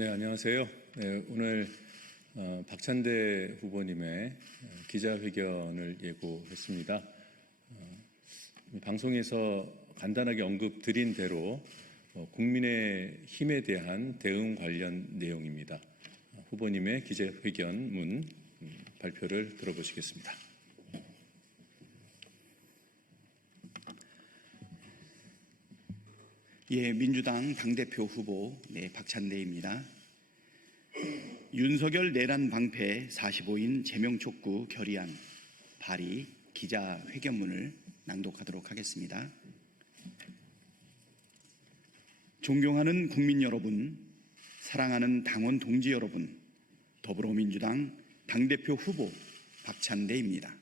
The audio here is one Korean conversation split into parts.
네, 안녕하세요. 네, 오늘 박찬대 후보님의 기자회견을 예고했습니다. 방송에서 간단하게 언급드린 대로 국민의 힘에 대한 대응 관련 내용입니다. 후보님의 기자회견문 발표를 들어보시겠습니다. 예, 민주당 당대표 후보 박찬대입니다. 윤석열 내란 방패 45인 제명 촉구 결의안 발의 기자회견문을 낭독하도록 하겠습니다. 존경하는 국민 여러분, 사랑하는 당원 동지 여러분, 더불어민주당 당대표 후보 박찬대입니다.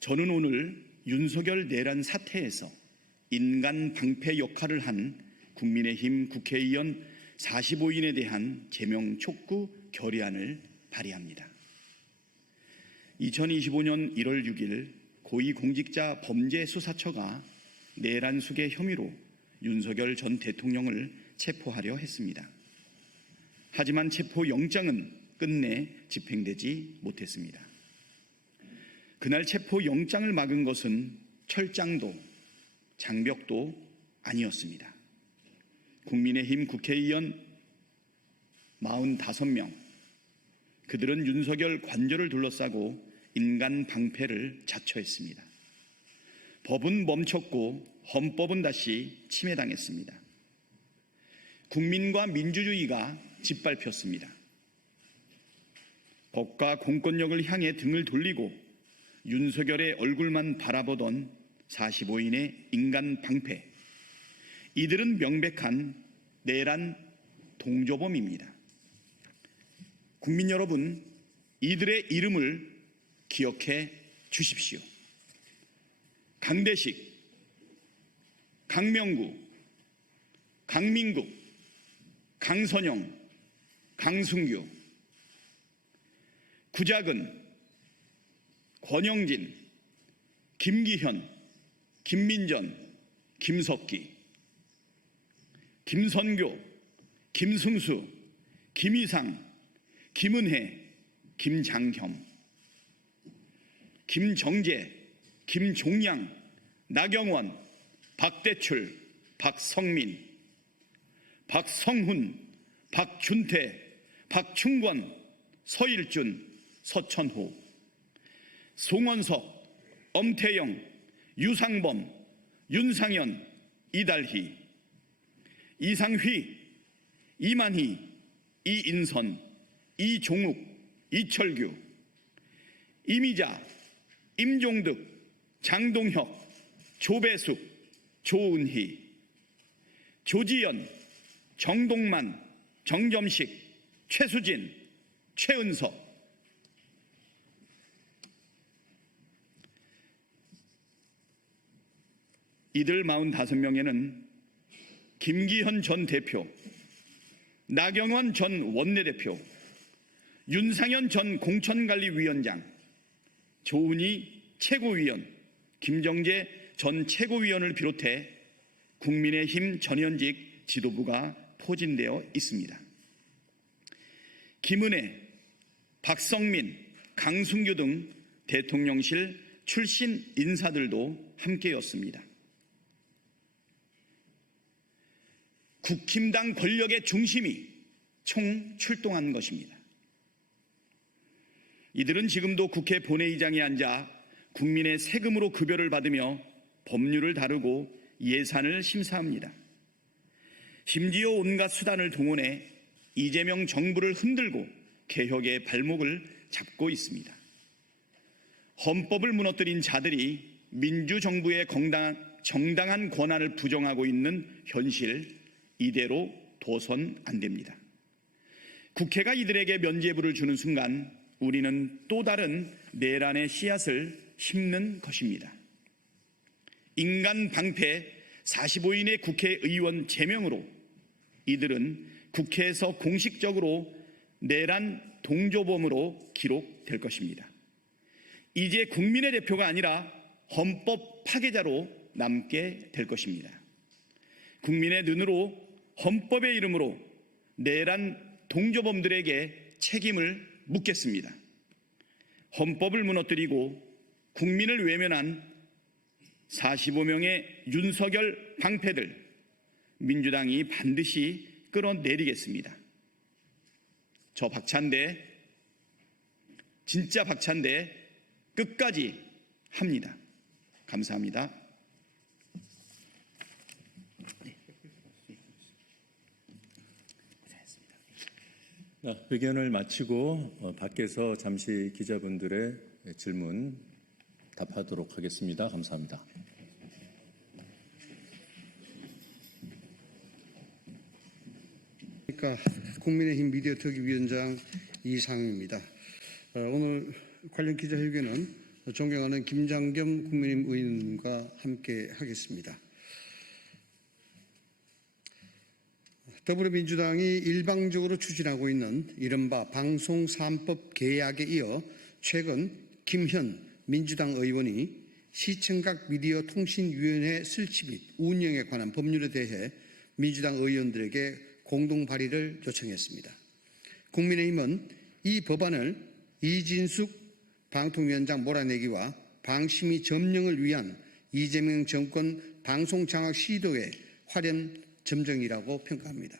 저는 오늘 윤석열 내란 사태에서 인간 방패 역할을 한 국민의힘 국회의원 45인에 대한 제명 촉구 결의안을 발의합니다. 2025년 1월 6일 고위공직자범죄수사처가 내란 수괴 혐의로 윤석열 전 대통령을 체포하려 했습니다. 하지만 체포영장은 끝내 집행되지 못했습니다. 그날 체포영장을 막은 것은 철장도 장벽도 아니었습니다. 국민의힘 국회의원 45명, 그들은 윤석열 관저를 둘러싸고 인간 방패를 자처했습니다. 법은 멈췄고 헌법은 다시 침해당했습니다. 국민과 민주주의가 짓밟혔습니다. 법과 공권력을 향해 등을 돌리고 윤석열의 얼굴만 바라보던 45인의 인간 방패, 이들은 명백한 내란 동조범입니다. 국민 여러분, 이들의 이름을 기억해 주십시오. 강대식, 강명구, 강민국, 강선영, 강승규, 구작은, 권영진, 김기현, 김민전, 김석기, 김선교, 김승수, 김희상, 김은혜, 김장겸, 김정재, 김종양, 나경원, 박대출, 박성민, 박성훈, 박준태, 박충권, 서일준, 서천호, 송원석, 엄태영, 유상범, 윤상현, 이달희, 이상휘, 이만희, 이인선, 이종욱, 이철규, 이미자, 임종득, 장동혁, 조배숙, 조은희, 조지연, 정동만, 정점식, 최수진, 최은석. 이들 45명에는 김기현 전 대표, 나경원 전 원내대표, 윤상현 전 공천관리위원장, 조은희 최고위원, 김정재 전 최고위원을 비롯해 국민의힘 전현직 지도부가 포진되어 있습니다. 김은혜, 박성민, 강승규 등 대통령실 출신 인사들도 함께였습니다. 국힘당 권력의 중심이 총 출동한 것입니다. 이들은 지금도 국회 본회의장에 앉아 국민의 세금으로 급여를 받으며 법률을 다루고 예산을 심사합니다. 심지어 온갖 수단을 동원해 이재명 정부를 흔들고 개혁의 발목을 잡고 있습니다. 헌법을 무너뜨린 자들이 민주정부의 정당한 권한을 부정하고 있는 현실, 이대로 둬선 안 됩니다. 국회가 이들에게 면죄부를 주는 순간 우리는 또 다른 내란의 씨앗을 심는 것입니다. 인간 방패 45인의 국회의원 제명으로 이들은 국회에서 공식적으로 내란 동조범으로 기록될 것입니다. 이제 국민의 대표가 아니라 헌법 파괴자로 남게 될 것입니다. 국민의 눈으로 헌법의 이름으로 내란 동조범들에게 책임을 묻겠습니다. 헌법을 무너뜨리고 국민을 외면한 45명의 윤석열 방패들, 민주당이 반드시 끌어내리겠습니다. 저 박찬대, 진짜 박찬대 끝까지 합니다. 감사합니다. 의견을 마치고 밖에서 잠시 기자분들의 질문 답하도록 하겠습니다. 감사합니다. 국민의힘 미디어특위위원장 이상입니다. 오늘 관련 기자회견은 존경하는 김장겸 국민의힘 의원과 함께 하겠습니다. 더불어민주당이 일방적으로 추진하고 있는 이른바 방송 3법 개약에 이어 최근 김현 민주당 의원이 시청각 미디어 통신위원회 설치 및 운영에 관한 법률에 대해 민주당 의원들에게 공동 발의를 요청했습니다. 국민의힘은 이 법안을 이진숙 방통위원장 몰아내기와 방심위 점령을 위한 이재명 정권 방송 장악 시도의 활연 점정이라고 평가합니다.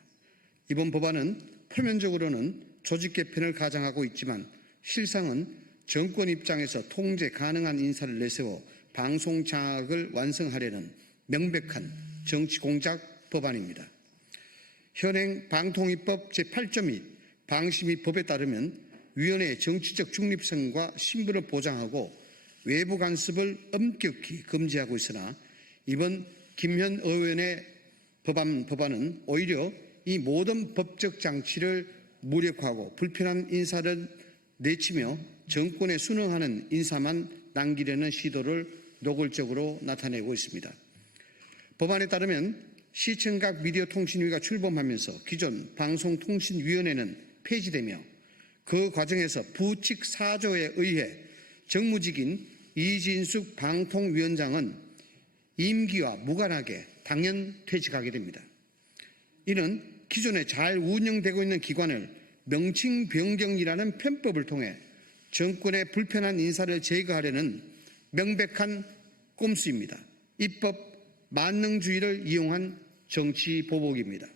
이번 법안은 표면적으로는 조직 개편을 가장하고 있지만 실상은 정권 입장에서 통제 가능한 인사를 내세워 방송 장악을 완성하려는 명백한 정치 공작 법안입니다. 현행 방통위법 제8조 및 방심위법에 따르면 위원회의 정치적 중립성과 신분을 보장하고 외부 간섭을 엄격히 금지하고 있으나 이번 김현 의원의 법안은 오히려 이 모든 법적 장치를 무력화하고 불편한 인사를 내치며 정권에 순응하는 인사만 남기려는 시도를 노골적으로 나타내고 있습니다. 법안에 따르면 시청각 미디어통신위가 출범하면서 기존 방송통신위원회는 폐지되며 그 과정에서 부칙 4조에 의해 정무직인 이진숙 방통위원장은 임기와 무관하게 당연 퇴직하게 됩니다. 이는 기존에 잘 운영되고 있는 기관을 명칭 변경이라는 편법을 통해 정권의 불편한 인사를 제거하려는 명백한 꼼수입니다. 입법 만능주의를 이용한 정치 보복입니다.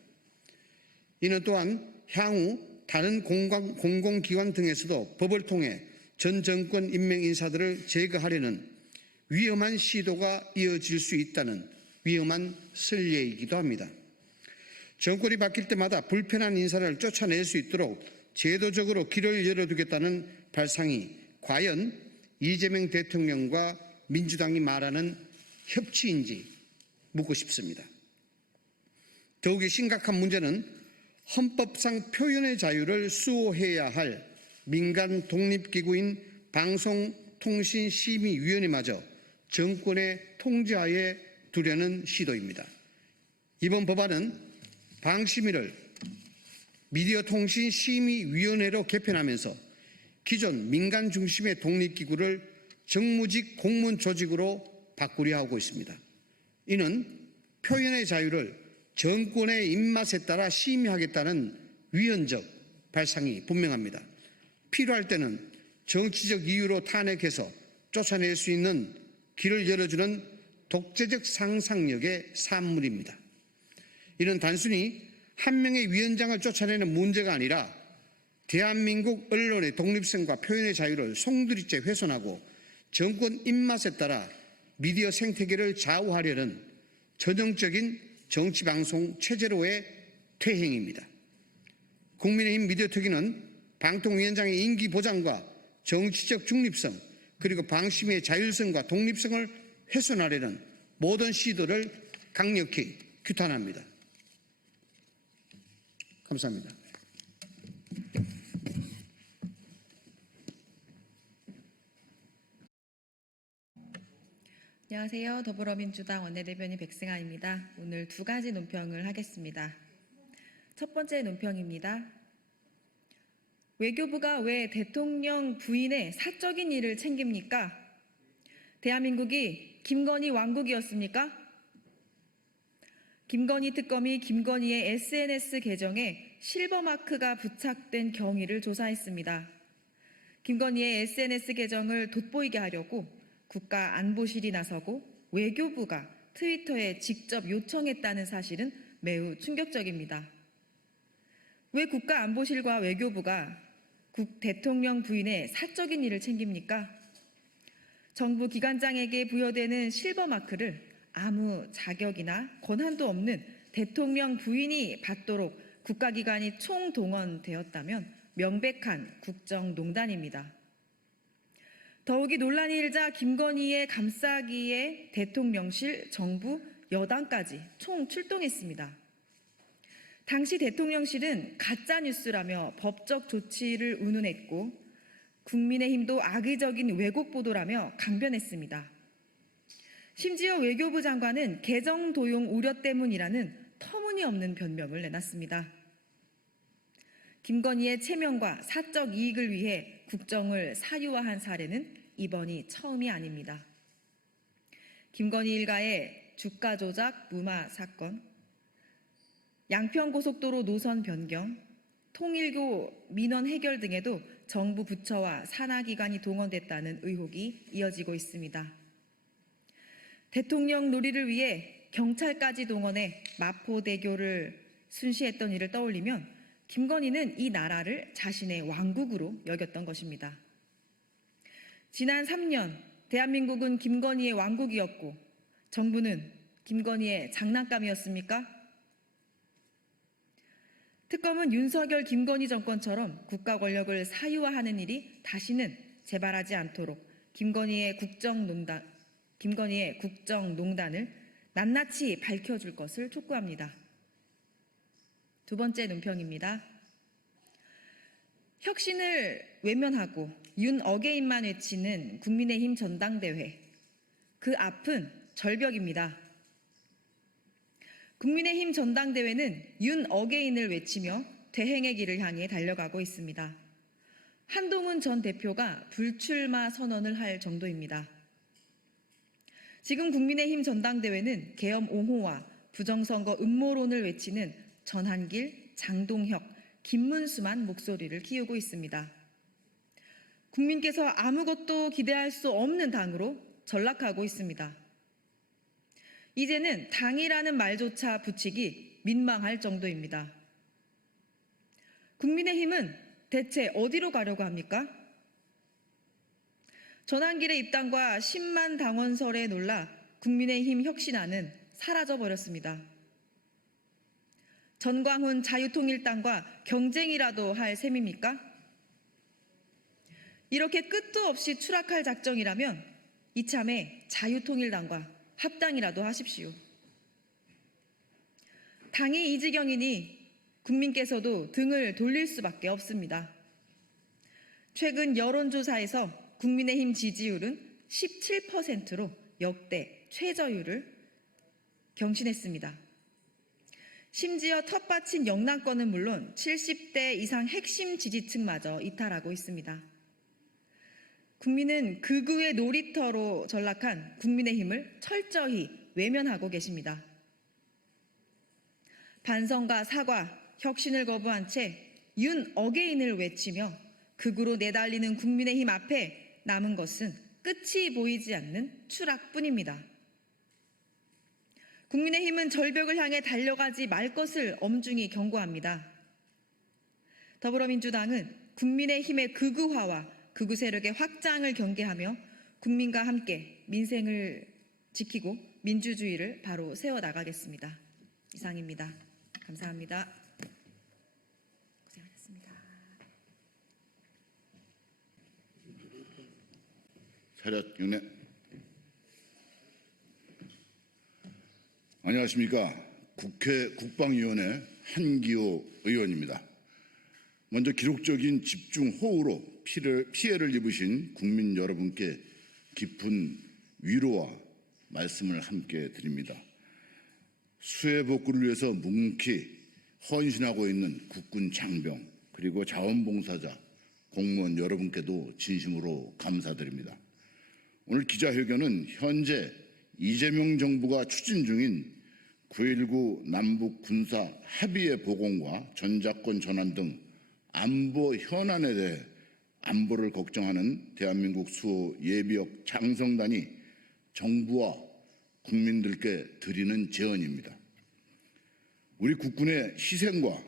이는 또한 향후 다른 공공기관 등에서도 법을 통해 전 정권 임명 인사들을 제거하려는 위험한 시도가 이어질 수 있다는 위험한 선례이기도 합니다. 정권이 바뀔 때마다 불편한 인사를 쫓아낼 수 있도록 제도적으로 길을 열어두겠다는 발상이 과연 이재명 대통령과 민주당이 말하는 협치인지 묻고 싶습니다. 더욱이 심각한 문제는 헌법상 표현의 자유를 수호해야 할 민간 독립기구인 방송통신심의위원회마저 정권의 통제하에 두려는 시도입니다. 이번 법안은 방심위를 미디어통신심의위원회로 개편하면서 기존 민간 중심의 독립기구를 정무직 공무원 조직으로 바꾸려 하고 있습니다. 이는 표현의 자유를 정권의 입맛에 따라 심의하겠다는 위헌적 발상이 분명합니다. 필요할 때는 정치적 이유로 탄핵해서 쫓아낼 수 있는 길을 열어주는 독재적 상상력의 산물입니다. 이는 단순히 한 명의 위원장을 쫓아내는 문제가 아니라 대한민국 언론의 독립성과 표현의 자유를 송두리째 훼손하고 정권 입맛에 따라 미디어 생태계를 좌우하려는 전형적인 정치방송 체제로의 퇴행입니다. 국민의힘 미디어특위는 방통위원장의 임기 보장과 정치적 중립성 그리고 방심의 자율성과 독립성을 훼손하려는 모든 시도를 강력히 규탄합니다. 감사합니다. 안녕하세요. 더불어민주당 원내대변인 백승아입니다. 오늘 두 가지 논평을 하겠습니다. 첫 번째 논평입니다. 외교부가 왜 대통령 부인의 사적인 일을 챙깁니까? 대한민국이 김건희 왕국이었습니까? 김건희 특검이 김건희의 SNS 계정에 실버 마크가 부착된 경위를 조사했습니다. 김건희의 SNS 계정을 돋보이게 하려고 국가안보실이 나서고 외교부가 트위터에 직접 요청했다는 사실은 매우 충격적입니다. 왜 국가안보실과 외교부가 대통령 부인의 사적인 일을 챙깁니까? 정부 기관장에게 부여되는 실버 마크를 아무 자격이나 권한도 없는 대통령 부인이 받도록 국가기관이 총동원되었다면 명백한 국정농단입니다. 더욱이 논란이 일자 김건희의 감싸기에 대통령실, 정부, 여당까지 총 출동했습니다. 당시 대통령실은 가짜뉴스라며 법적 조치를 운운했고 국민의힘도 악의적인 왜곡 보도라며 강변했습니다. 심지어 외교부 장관은 개정 도용 우려 때문이라는 터무니없는 변명을 내놨습니다. 김건희의 체면과 사적 이익을 위해 국정을 사유화한 사례는 이번이 처음이 아닙니다. 김건희 일가의 주가 조작 무마 사건, 양평고속도로 노선 변경, 통일교 민원 해결 등에도 정부 부처와 산하기관이 동원됐다는 의혹이 이어지고 있습니다. 대통령 놀이를 위해 경찰까지 동원해 마포대교를 순시했던 일을 떠올리면 김건희는 이 나라를 자신의 왕국으로 여겼던 것입니다. 지난 3년 대한민국은 김건희의 왕국이었고 정부는 김건희의 장난감이었습니까? 특검은 윤석열 김건희 정권처럼 국가 권력을 사유화하는 일이 다시는 재발하지 않도록 김건희의 국정농단을 낱낱이 밝혀줄 것을 촉구합니다. 두 번째 논평입니다. 혁신을 외면하고 윤 어게인만 외치는 국민의힘 전당대회. 그 앞은 절벽입니다. 국민의힘 전당대회는 윤 어게인을 외치며 대행의 길을 향해 달려가고 있습니다. 한동훈 전 대표가 불출마 선언을 할 정도입니다. 지금 국민의힘 전당대회는 계엄 옹호와 부정선거 음모론을 외치는 전한길, 장동혁, 김문수만 목소리를 키우고 있습니다. 국민께서 아무것도 기대할 수 없는 당으로 전락하고 있습니다. 이제는 당이라는 말조차 붙이기 민망할 정도입니다. 국민의힘은 대체 어디로 가려고 합니까? 전한길의 입당과 10만 당원설에 놀라 국민의힘 혁신안은 사라져버렸습니다. 전광훈 자유통일당과 경쟁이라도 할 셈입니까? 이렇게 끝도 없이 추락할 작정이라면 이참에 자유통일당과 합당이라도 하십시오. 당이 이 지경이니 국민께서도 등을 돌릴 수밖에 없습니다. 최근 여론조사에서 국민의힘 지지율은 17%로 역대 최저율을 경신했습니다. 심지어 텃밭인 영남권은 물론 70대 이상 핵심 지지층마저 이탈하고 있습니다. 국민은 극우의 놀이터로 전락한 국민의힘을 철저히 외면하고 계십니다. 반성과 사과, 혁신을 거부한 채 윤 어게인을 외치며 극우로 내달리는 국민의힘 앞에 남은 것은 끝이 보이지 않는 추락뿐입니다. 국민의힘은 절벽을 향해 달려가지 말 것을 엄중히 경고합니다. 더불어민주당은 국민의힘의 극우화와 극우 세력의 확장을 경계하며 국민과 함께 민생을 지키고 민주주의를 바로 세워나가겠습니다. 이상입니다. 감사합니다. 고생하셨습니다. 차렷 윤회. 안녕하십니까. 국회 국방위원회 한기호 의원입니다. 먼저 기록적인 집중호우로 피해를 입으신 국민 여러분께 깊은 위로와 말씀을 함께 드립니다. 수해 복구를 위해서 묵묵히 헌신하고 있는 국군 장병 그리고 자원봉사자, 공무원 여러분께도 진심으로 감사드립니다. 오늘 기자회견은 현재 이재명 정부가 추진 중인 9.19 남북 군사 합의의 복원과 전작권 전환 등 안보 현안에 대해 안보를 걱정하는 대한민국 수호 예비역 장성단이 정부와 국민들께 드리는 제언입니다. 우리 국군의 희생과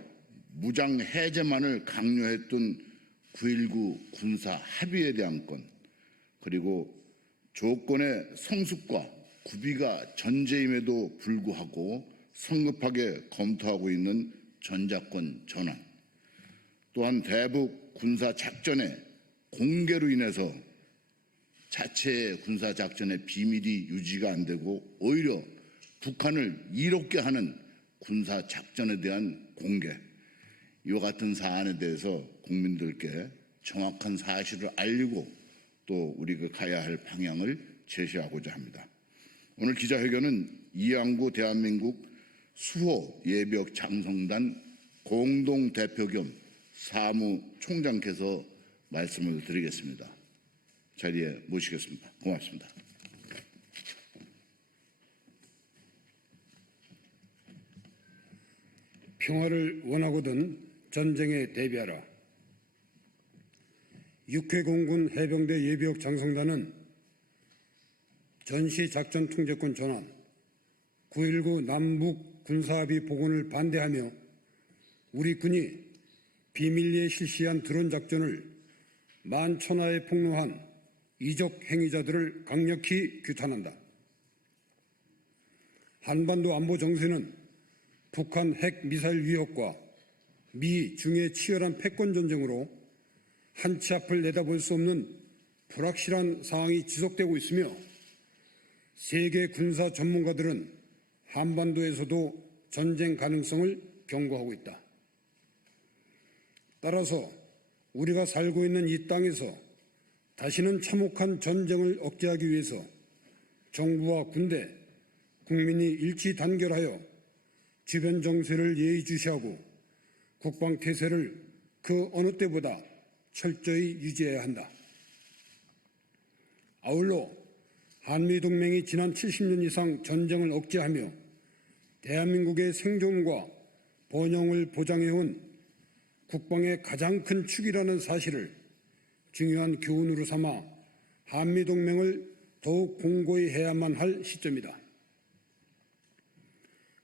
무장 해제만을 강요했던 9.19 군사 합의에 대한 건, 그리고 조건의 성숙과 구비가 전제임에도 불구하고 성급하게 검토하고 있는 전작권 전환, 또한 대북 군사 작전의 공개로 인해서 자체의 군사 작전의 비밀이 유지가 안 되고 오히려 북한을 이롭게 하는 군사 작전에 대한 공개, 이와 같은 사안에 대해서 국민들께 정확한 사실을 알리고 또 우리가 가야 할 방향을 제시하고자 합니다. 오늘 기자회견은 이양구 대한민국 수호 예비역 장성단 공동대표 겸 사무총장께서 말씀을 드리겠습니다. 자리에 모시겠습니다. 고맙습니다. 평화를 원하거든 전쟁에 대비하라. 6회 공군 해병대 예비역 장성단은 전시작전 통제권 전환, 9.19 남북 군사합의 복원을 반대하며 우리 군이 비밀리에 실시한 드론 작전을 만천하에 폭로한 이적 행위자들을 강력히 규탄한다. 한반도 안보 정세는 북한 핵 미사일 위협과 미, 중의 치열한 패권 전쟁으로 한 치 앞을 내다볼 수 없는 불확실한 상황이 지속되고 있으며 세계 군사 전문가들은 한반도에서도 전쟁 가능성을 경고하고 있다. 따라서 우리가 살고 있는 이 땅에서 다시는 참혹한 전쟁을 억제하기 위해서 정부와 군대, 국민이 일치 단결하여 주변 정세를 예의주시하고 국방 태세를 그 어느 때보다 철저히 유지해야 한다. 아울러 한미동맹이 지난 70년 이상 전쟁을 억제하며 대한민국의 생존과 번영을 보장해온 국방의 가장 큰 축이라는 사실을 중요한 교훈으로 삼아 한미동맹을 더욱 공고히 해야만 할 시점이다.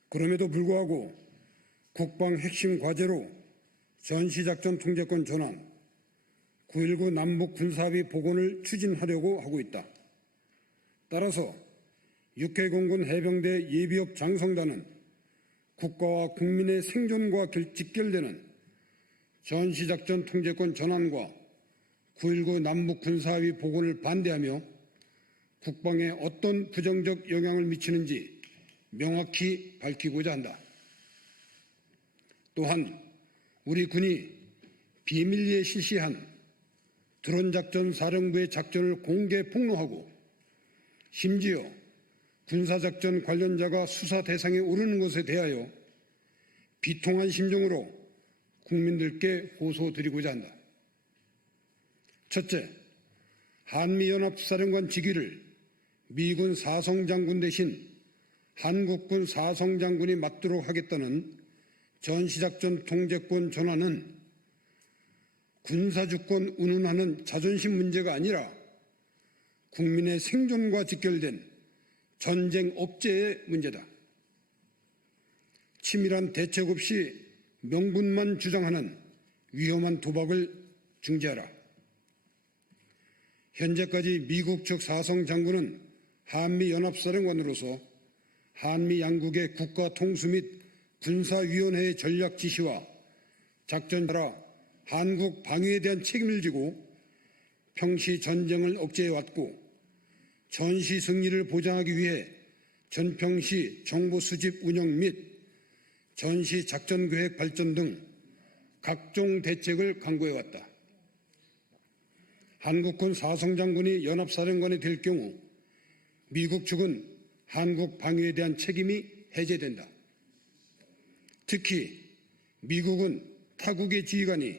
그럼에도 불구하고 국방 핵심 과제로 전시작전 통제권 전환, 9.19 남북 군사합의 복원을 추진하려고 하고 있다. 따라서 6회 공군 해병대 예비역 장성단은 국가와 국민의 생존과 직결되는 전시작전 통제권 전환과 9.19 남북 군사합의 복원을 반대하며 국방에 어떤 부정적 영향을 미치는지 명확히 밝히고자 한다. 또한 우리 군이 비밀리에 실시한 드론작전 사령부의 작전을 공개 폭로하고 심지어 군사작전 관련자가 수사 대상에 오르는 것에 대하여 비통한 심정으로 국민들께 호소드리고자 한다. 첫째, 한미연합사령관 직위를 미군 사성장군 대신 한국군 사성장군이 맡도록 하겠다는 전시작전 통제권 전환은 군사주권 운운하는 자존심 문제가 아니라 국민의 생존과 직결된 전쟁 억제의 문제다. 치밀한 대책 없이 명분만 주장하는 위험한 도박을 중지하라. 현재까지 미국 측 사성장군은 한미연합사령관으로서 한미 양국의 국가통수 및 군사위원회의 전략 지시와 작전 따라 한국 방위에 대한 책임을 지고 평시 전쟁을 억제해왔고 전시 승리를 보장하기 위해 전평시 정보 수집 운영 및 전시 작전 계획 발전 등 각종 대책을 강구해왔다. 한국군 사성장군이 연합사령관이 될 경우 미국 측은 한국 방위에 대한 책임이 해제된다. 특히 미국은 타국의 지휘관이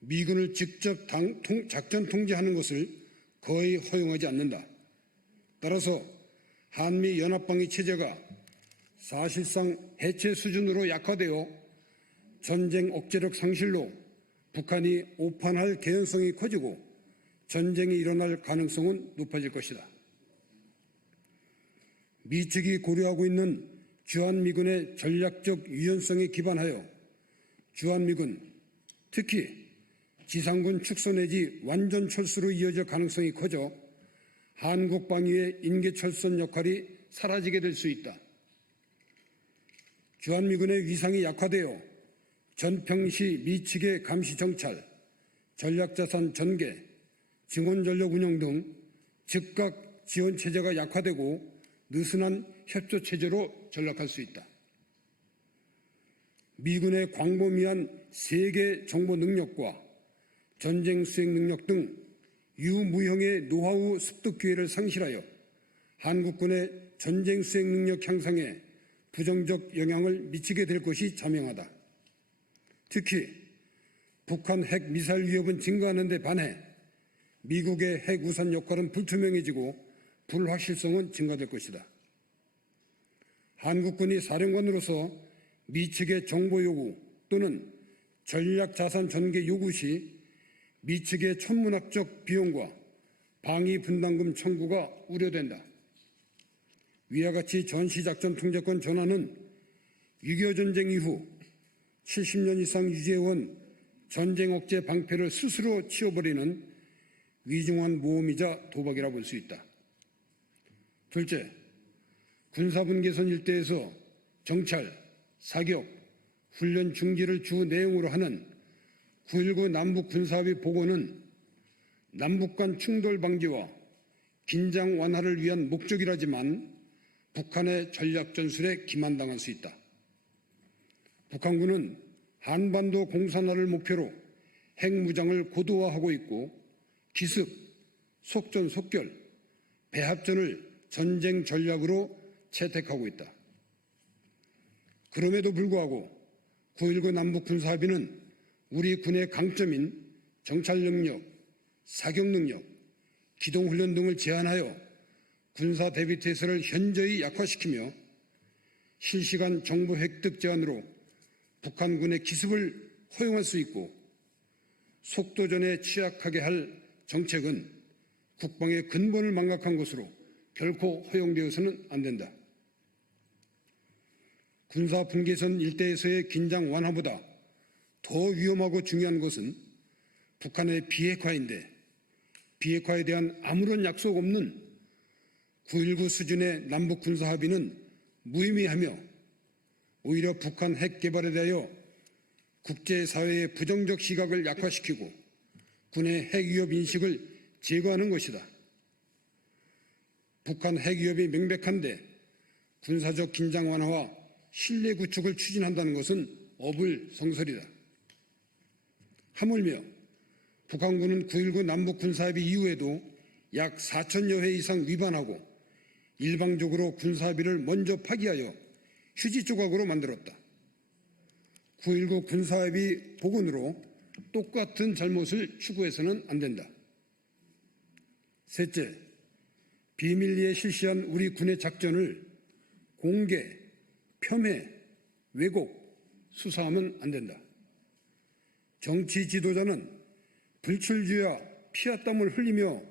미군을 직접 작전 통제하는 것을 거의 허용하지 않는다. 따라서 한미 연합방위 체제가 사실상 해체 수준으로 약화되어 전쟁 억제력 상실로 북한이 오판할 개연성이 커지고 전쟁이 일어날 가능성은 높아질 것이다. 미 측이 고려하고 있는 주한미군의 전략적 유연성에 기반하여 주한미군, 특히 지상군 축소 내지 완전 철수로 이어질 가능성이 커져 한국 방위의 인계철선 역할이 사라지게 될 수 있다. 주한미군의 위상이 약화되어 전평시 미 측의 감시 정찰, 전략자산 전개, 증원전력 운영 등 즉각 지원 체제가 약화되고 느슨한 협조 체제로 전락할 수 있다. 미군의 광범위한 세계 정보 능력과 전쟁 수행 능력 등 유무형의 노하우 습득 기회를 상실하여 한국군의 전쟁 수행 능력 향상에 부정적 영향을 미치게 될 것이 자명하다. 특히 북한 핵 미사일 위협은 증가하는 데 반해 미국의 핵 우산 역할은 불투명해지고 불확실성은 증가될 것이다. 한국군이 사령관으로서 미 측의 정보 요구 또는 전략 자산 전개 요구 시 미 측의 천문학적 비용과 방위 분담금 청구가 우려된다. 위와 같이 전시작전 통제권 전환은 6.25 전쟁 이후 70년 이상 유지해온 전쟁 억제 방패를 스스로 치워버리는 위중한 모험이자 도박이라 볼 수 있다. 둘째, 군사분 개선 일대에서 정찰, 사격, 훈련 중지를 주 내용으로 하는 9.19 남북 군사합의 보고는 남북 간 충돌 방지와 긴장 완화를 위한 목적이라지만 북한의 전략 전술에 기만당할 수 있다. 북한군은 한반도 공산화를 목표로 핵무장을 고도화하고 있고 기습, 속전속결, 배합전을 전쟁 전략으로 채택하고 있다. 그럼에도 불구하고 9.19 남북 군사합의는 우리 군의 강점인 정찰 능력, 사격 능력, 기동훈련 등을 제한하여 군사 대비 태세를 현저히 약화시키며 실시간 정보 획득 제한으로 북한군의 기습을 허용할 수 있고 속도전에 취약하게 할 정책은 국방의 근본을 망각한 것으로 결코 허용되어서는 안 된다. 군사 분계선 일대에서의 긴장 완화보다 더 위험하고 중요한 것은 북한의 비핵화인데 비핵화에 대한 아무런 약속 없는 9.19 수준의 남북 군사 합의는 무의미하며 오히려 북한 핵 개발에 대하여 국제사회의 부정적 시각을 약화시키고 군의 핵 위협 인식을 제거하는 것이다. 북한 핵 위협이 명백한데 군사적 긴장 완화와 신뢰 구축을 추진한다는 것은 어불성설이다. 하물며 북한군은 9.19 남북 군사합의 이후에도 약 4천여 회 이상 위반하고 일방적으로 군사합의를 먼저 파기하여 휴지 조각으로 만들었다. 9.19 군사합의 복원으로 똑같은 잘못을 추구해서는 안 된다. 셋째, 비밀리에 실시한 우리 군의 작전을 공개, 폄훼, 왜곡, 수사하면 안 된다. 정치 지도자는 불출주야 피와 땀을 흘리며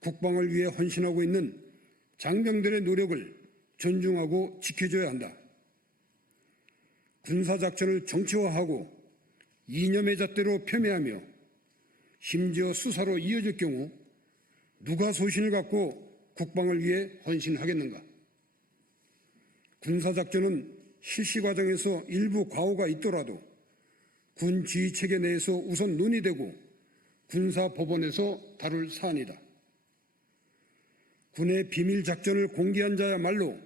국방을 위해 헌신하고 있는 장병들의 노력을 존중하고 지켜줘야 한다. 군사작전을 정치화하고 이념의 잣대로 폄훼하며 심지어 수사로 이어질 경우 누가 소신을 갖고 국방을 위해 헌신하겠는가? 군사작전은 실시 과정에서 일부 과오가 있더라도 군 지휘체계 내에서 우선 논의되고 군사법원에서 다룰 사안이다. 군의 비밀작전을 공개한 자야말로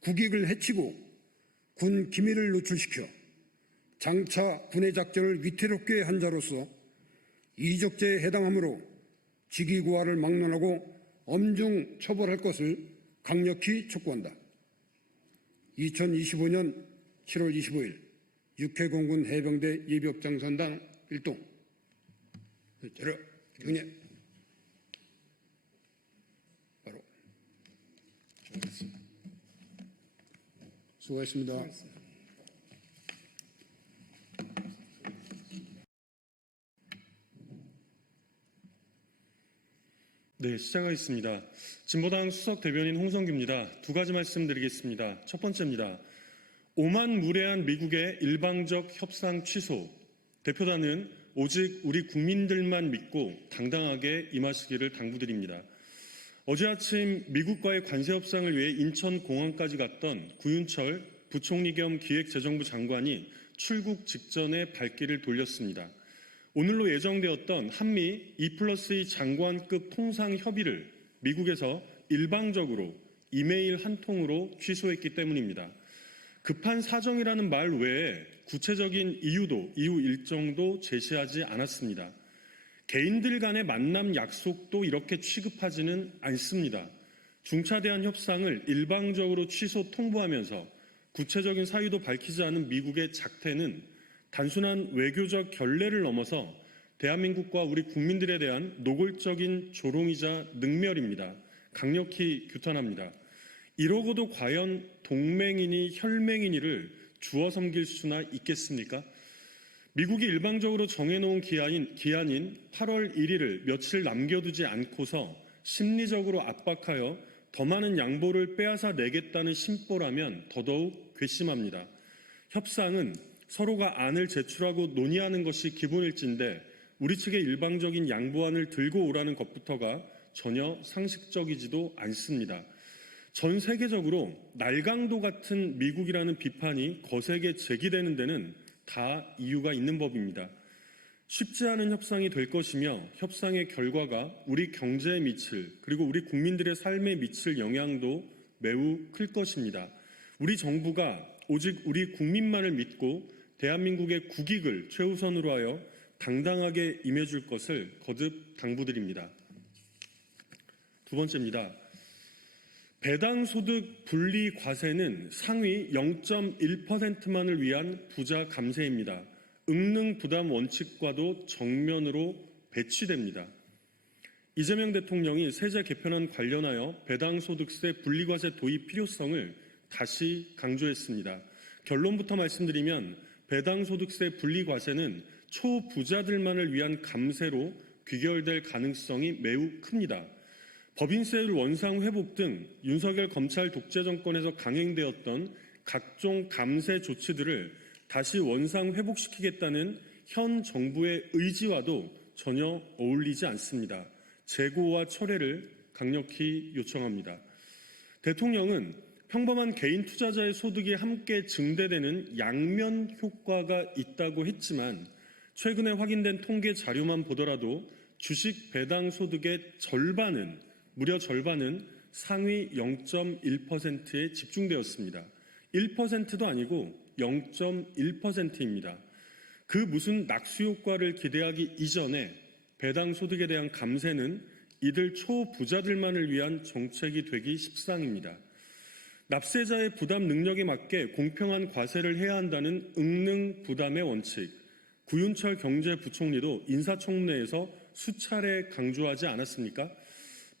국익을 해치고 군 기밀을 노출시켜 장차 군의 작전을 위태롭게 한 자로서 이적죄에 해당하므로 직위고하를 막론하고 엄중 처벌할 것을 강력히 촉구한다. 2025년 7월 25일 육해 공군 해병대 예비역장선당 1동 자료 경례 바로 수고하셨습니다. 네, 시작하겠습니다. 진보당 수석 대변인 홍성규입니다. 두 가지 말씀드리겠습니다. 첫 번째입니다. 오만 무례한 미국의 일방적 협상 취소. 대표단은 오직 우리 국민들만 믿고 당당하게 임하시기를 당부드립니다. 어제 아침 미국과의 관세 협상을 위해 인천공항까지 갔던 구윤철 부총리 겸 기획재정부 장관이 출국 직전에 발길을 돌렸습니다. 오늘로 예정되었던 한미 2+2 장관급 통상 협의를 미국에서 일방적으로 이메일 한 통으로 취소했기 때문입니다. 급한 사정이라는 말 외에 구체적인 이유 일정도 제시하지 않았습니다. 개인들 간의 만남 약속도 이렇게 취급하지는 않습니다. 중차대한 협상을 일방적으로 취소 통보하면서 구체적인 사유도 밝히지 않은 미국의 작태는 단순한 외교적 결례를 넘어서 대한민국과 우리 국민들에 대한 노골적인 조롱이자 능멸입니다. 강력히 규탄합니다. 이러고도 과연 동맹이니 혈맹이니를 주워 섬길 수나 있겠습니까? 미국이 일방적으로 정해놓은 기한인 8월 1일을 며칠 남겨두지 않고서 심리적으로 압박하여 더 많은 양보를 빼앗아 내겠다는 심보라면 더더욱 괘씸합니다. 협상은 서로가 안을 제출하고 논의하는 것이 기본일진데 우리 측의 일방적인 양보안을 들고 오라는 것부터가 전혀 상식적이지도 않습니다. 전 세계적으로 날강도 같은 미국이라는 비판이 거세게 제기되는 데는 다 이유가 있는 법입니다. 쉽지 않은 협상이 될 것이며 협상의 결과가 우리 경제에 미칠 그리고 우리 국민들의 삶에 미칠 영향도 매우 클 것입니다. 우리 정부가 오직 우리 국민만을 믿고 대한민국의 국익을 최우선으로 하여 당당하게 임해줄 것을 거듭 당부드립니다. 두 번째입니다. 배당소득 분리 과세는 상위 0.1%만을 위한 부자 감세입니다. 응능 부담 원칙과도 정면으로 배치됩니다. 이재명 대통령이 세제 개편안 관련하여 배당소득세 분리과세 도입 필요성을 다시 강조했습니다. 결론부터 말씀드리면 배당소득세 분리과세는 초부자들만을 위한 감세로 귀결될 가능성이 매우 큽니다. 법인세율 원상 회복 등 윤석열 검찰 독재 정권에서 강행되었던 각종 감세 조치들을 다시 원상 회복시키겠다는 현 정부의 의지와도 전혀 어울리지 않습니다. 재고와 철회를 강력히 요청합니다. 대통령은 평범한 개인 투자자의 소득이 함께 증대되는 양면 효과가 있다고 했지만 최근에 확인된 통계 자료만 보더라도 주식 배당 소득의 무려 절반은 상위 0.1%에 집중되었습니다. 1%도 아니고 0.1%입니다. 그 무슨 낙수 효과를 기대하기 이전에 배당 소득에 대한 감세는 이들 초부자들만을 위한 정책이 되기 십상입니다. 납세자의 부담 능력에 맞게 공평한 과세를 해야 한다는 응능 부담의 원칙, 구윤철 경제부총리도 인사청문회에서 수차례 강조하지 않았습니까?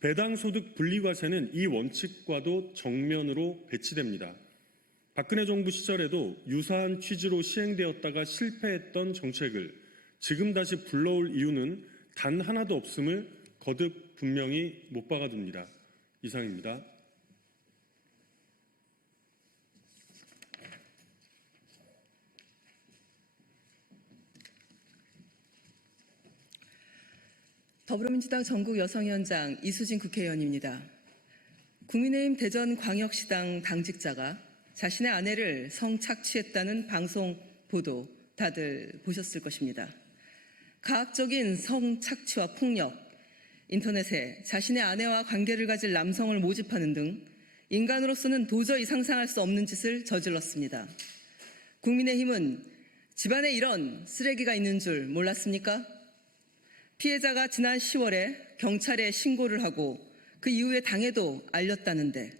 배당소득 분리과세는 이 원칙과도 정면으로 배치됩니다. 박근혜 정부 시절에도 유사한 취지로 시행되었다가 실패했던 정책을 지금 다시 불러올 이유는 단 하나도 없음을 거듭 분명히 못 박아둡니다. 이상입니다. 더불어민주당 전국여성위원장 이수진 국회의원입니다. 국민의힘 대전광역시당 당직자가 자신의 아내를 성착취했다는 방송 보도 다들 보셨을 것입니다. 가학적인 성착취와 폭력, 인터넷에 자신의 아내와 관계를 가질 남성을 모집하는 등 인간으로서는 도저히 상상할 수 없는 짓을 저질렀습니다. 국민의힘은 집안에 이런 쓰레기가 있는 줄 몰랐습니까? 피해자가 지난 10월에 경찰에 신고를 하고 그 이후에 당에도 알렸다는데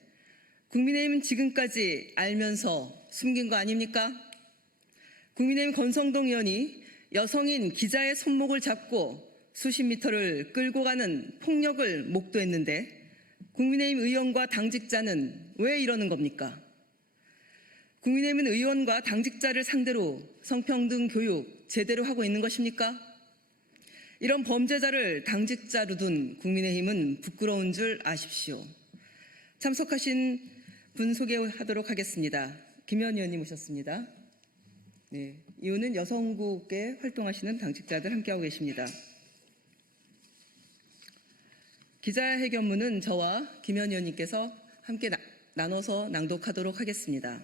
국민의힘은 지금까지 알면서 숨긴 거 아닙니까? 국민의힘 권성동 의원이 여성인 기자의 손목을 잡고 수십 미터를 끌고 가는 폭력을 목도했는데 국민의힘 의원과 당직자는 왜 이러는 겁니까? 국민의힘은 의원과 당직자를 상대로 성평등 교육 제대로 하고 있는 것입니까? 이런 범죄자를 당직자로 둔 국민의힘은 부끄러운 줄 아십시오. 참석하신 분 소개하도록 하겠습니다. 김현 의원님 오셨습니다. 네, 이유는 여성국에 활동하시는 당직자들 함께하고 계십니다. 기자회견문은 저와 김현 의원님께서 함께 나눠서 낭독하도록 하겠습니다.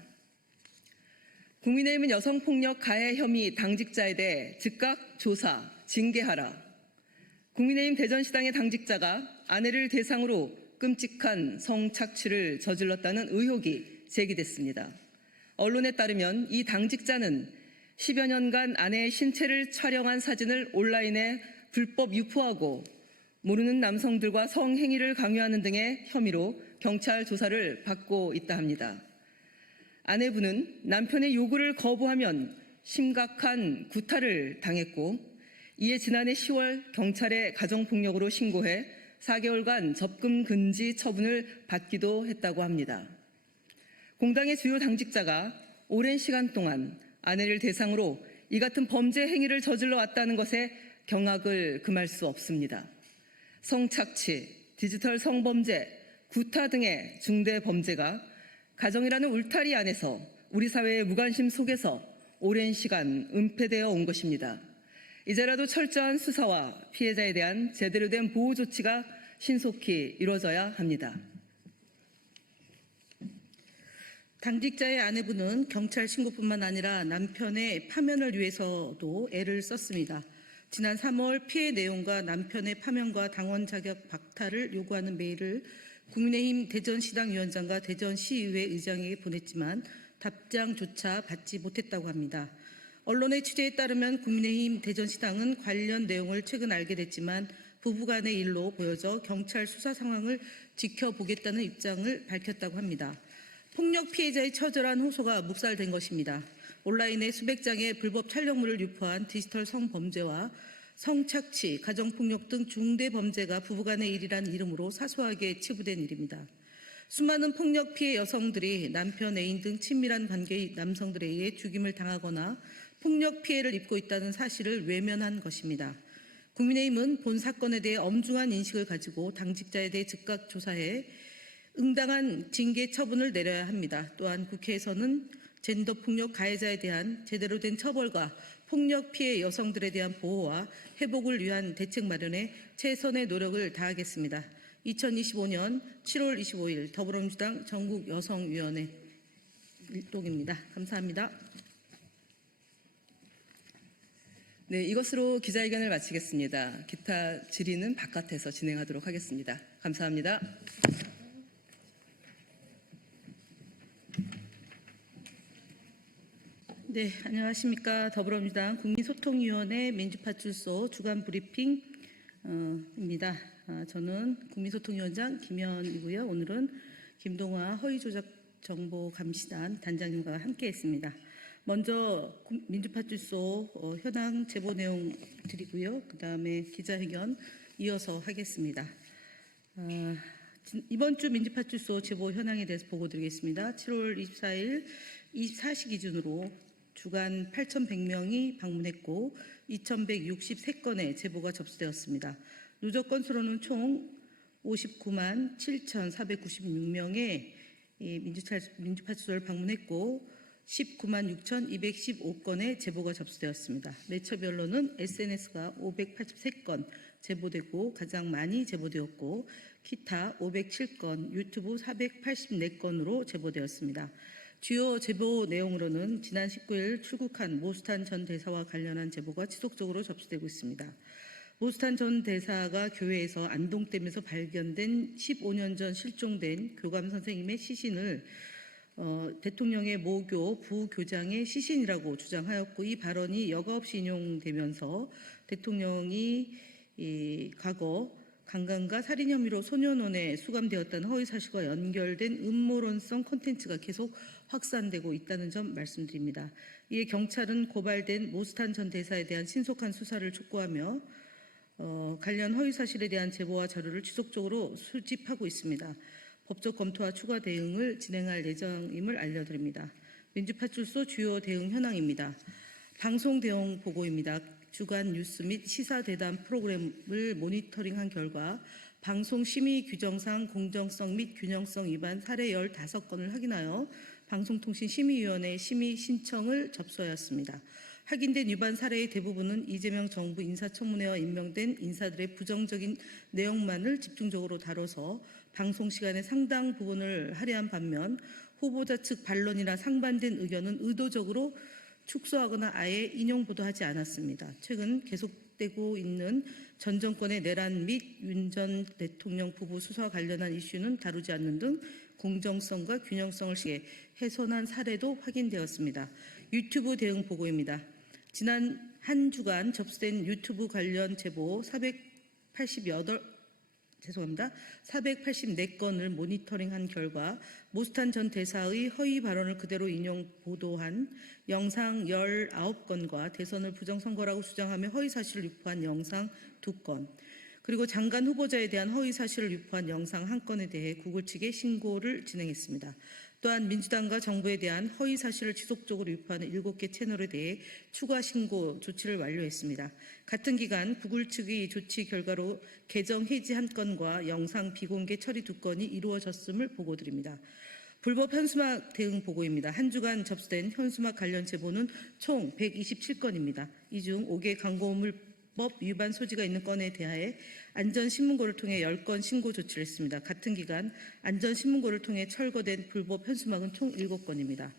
국민의힘은 여성폭력 가해 혐의 당직자에 대해 즉각 조사, 징계하라. 국민의힘 대전시당의 당직자가 아내를 대상으로 끔찍한 성착취를 저질렀다는 의혹이 제기됐습니다. 언론에 따르면 이 당직자는 10여 년간 아내의 신체를 촬영한 사진을 온라인에 불법 유포하고 모르는 남성들과 성행위를 강요하는 등의 혐의로 경찰 조사를 받고 있다 합니다. 아내분은 남편의 요구를 거부하면 심각한 구타를 당했고 이에 지난해 10월 경찰에 가정폭력으로 신고해 4개월간 접근 금지 처분을 받기도 했다고 합니다. 공당의 주요 당직자가 오랜 시간 동안 아내를 대상으로 이 같은 범죄 행위를 저질러 왔다는 것에 경악을 금할 수 없습니다. 성착취, 디지털 성범죄, 구타 등의 중대 범죄가 가정이라는 울타리 안에서 우리 사회의 무관심 속에서 오랜 시간 은폐되어 온 것입니다. 이제라도 철저한 수사와 피해자에 대한 제대로 된 보호 조치가 신속히 이루어져야 합니다. 당직자의 아내분은 경찰 신고뿐만 아니라 남편의 파면을 위해서도 애를 썼습니다. 지난 3월 피해 내용과 남편의 파면과 당원 자격 박탈을 요구하는 메일을 국민의힘 대전시당 위원장과 대전시의회 의장에게 보냈지만 답장조차 받지 못했다고 합니다. 언론의 취재에 따르면 국민의힘 대전시당은 관련 내용을 최근 알게 됐지만 부부간의 일로 보여져 경찰 수사 상황을 지켜보겠다는 입장을 밝혔다고 합니다. 폭력 피해자의 처절한 호소가 묵살된 것입니다. 온라인에 수백 장의 불법 촬영물을 유포한 디지털 성범죄와 성착취, 가정폭력 등 중대 범죄가 부부간의 일이란 이름으로 사소하게 치부된 일입니다. 수많은 폭력 피해 여성들이 남편, 애인 등 친밀한 관계의 남성들에 의해 죽임을 당하거나 폭력 피해를 입고 있다는 사실을 외면한 것입니다. 국민의힘은 본 사건에 대해 엄중한 인식을 가지고 당직자에 대해 즉각 조사해 응당한 징계 처분을 내려야 합니다. 또한 국회에서는 젠더 폭력 가해자에 대한 제대로 된 처벌과 폭력 피해 여성들에 대한 보호와 회복을 위한 대책 마련에 최선의 노력을 다하겠습니다. 2025년 7월 25일 더불어민주당 전국여성위원회 일동입니다. 감사합니다. 네, 이것으로 기자회견을 마치겠습니다. 기타 질의는 바깥에서 진행하도록 하겠습니다. 감사합니다. 네, 안녕하십니까. 더불어민주당 국민소통위원회 민주파출소 주간 브리핑입니다. 저는 국민소통위원장 김현이고요. 오늘은 김동화 허위조작정보감시단 단장님과 함께했습니다. 먼저 민주파출소 현황 제보 내용 드리고요. 그다음에 기자회견 이어서 하겠습니다. 이번 주 민주파출소 제보 현황에 대해서 보고 드리겠습니다. 7월 24일 24시 기준으로 주간 8,100명이 방문했고 2,163건의 제보가 접수되었습니다. 누적 건수로는 총 59만 7,496명의 민주파출소를 방문했고 19만 6,215건의 제보가 접수되었습니다. 매처별로는 SNS가 583건 제보되고 가장 많이 제보되었고 기타 507건, 유튜브 484건으로 제보되었습니다. 주요 제보 내용으로는 지난 19일 출국한 모스탄 전 대사와 관련한 제보가 지속적으로 접수되고 있습니다. 모스탄 전 대사가 교회에서 안동댐에서 발견된 15년 전 실종된 교감 선생님의 시신을 대통령의 모교 부교장의 시신이라고 주장하였고 이 발언이 여과 없이 인용되면서 대통령이 과거 강간과 살인 혐의로 소년원에 수감되었다는 허위 사실과 연결된 음모론성 콘텐츠가 계속 확산되고 있다는 점 말씀드립니다. 이에 경찰은 고발된 모스탄 전 대사에 대한 신속한 수사를 촉구하며 관련 허위 사실에 대한 제보와 자료를 지속적으로 수집하고 있습니다. 법적 검토와 추가 대응을 진행할 예정임을 알려드립니다. 민주파출소 주요 대응 현황입니다. 방송 대응 보고입니다. 주간 뉴스 및 시사 대담 프로그램을 모니터링한 결과 방송 심의 규정상 공정성 및 균형성 위반 사례 15건을 확인하여 방송통신심의위원회 심의 신청을 접수하였습니다. 확인된 위반 사례의 대부분은 이재명 정부 인사청문회와 임명된 인사들의 부정적인 내용만을 집중적으로 다뤄서 방송 시간의 상당 부분을 할애한 반면 후보자 측 반론이나 상반된 의견은 의도적으로 축소하거나 아예 인용 보도하지 않았습니다. 최근 계속되고 있는 전 정권의 내란 및 윤 전 대통령 부부 수사와 관련한 이슈는 다루지 않는 등 공정성과 균형성을 시해 훼손한 사례도 확인되었습니다. 유튜브 대응 보고입니다. 지난 한 주간 접수된 유튜브 관련 제보 484건을 모니터링한 결과 모스탄 전 대사의 허위 발언을 그대로 인용 보도한 영상 19건과 대선을 부정선거라고 주장하며 허위사실을 유포한 영상 2건, 그리고 장관 후보자에 대한 허위사실을 유포한 영상 1건에 대해 구글 측에 신고를 진행했습니다. 또한 민주당과 정부에 대한 허위사실을 지속적으로 유포하는 7개 채널에 대해 추가 신고 조치를 완료했습니다. 같은 기간 구글 측의 조치 결과로 계정 해지 1건과 영상 비공개 처리 2건이 이루어졌음을 보고드립니다. 불법 현수막 대응 보고입니다. 한 주간 접수된 현수막 관련 제보는 총 127건입니다. 이 중 5개 광고물법 위반 소지가 있는 건에 대하여 안전신문고를 통해 10건 신고 조치를 했습니다. 같은 기간 안전신문고를 통해 철거된 불법 현수막은 총 7건입니다.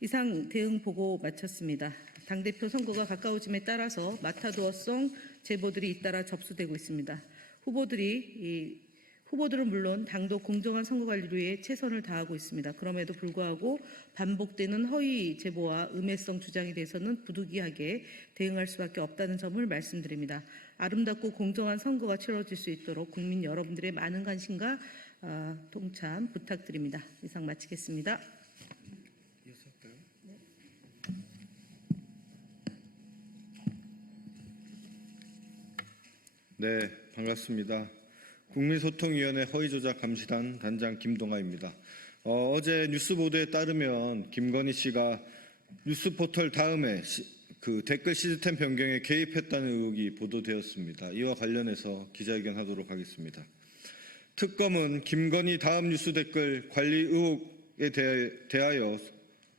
이상 대응 보고 마쳤습니다. 당대표 선거가 가까워짐에 따라서 마타도어성 제보들이 잇따라 접수되고 있습니다. 후보들은 물론 당도 공정한 선거 관리를 위해 최선을 다하고 있습니다. 그럼에도 불구하고 반복되는 허위 제보와 음해성 주장에 대해서는 부득이하게 대응할 수밖에 없다는 점을 말씀드립니다. 아름답고 공정한 선거가 치러질 수 있도록 국민 여러분들의 많은 관심과 동참 부탁드립니다. 이상 마치겠습니다. 네, 반갑습니다. 국민소통위원회 허위조작 감시단 단장 김동아입니다. 어제 뉴스 보도에 따르면 김건희 씨가 뉴스 포털 다음에 댓글 시스템 변경에 개입했다는 의혹이 보도되었습니다. 이와 관련해서 기자회견하도록 하겠습니다. 특검은 김건희 다음 뉴스 댓글 관리 의혹에 대하여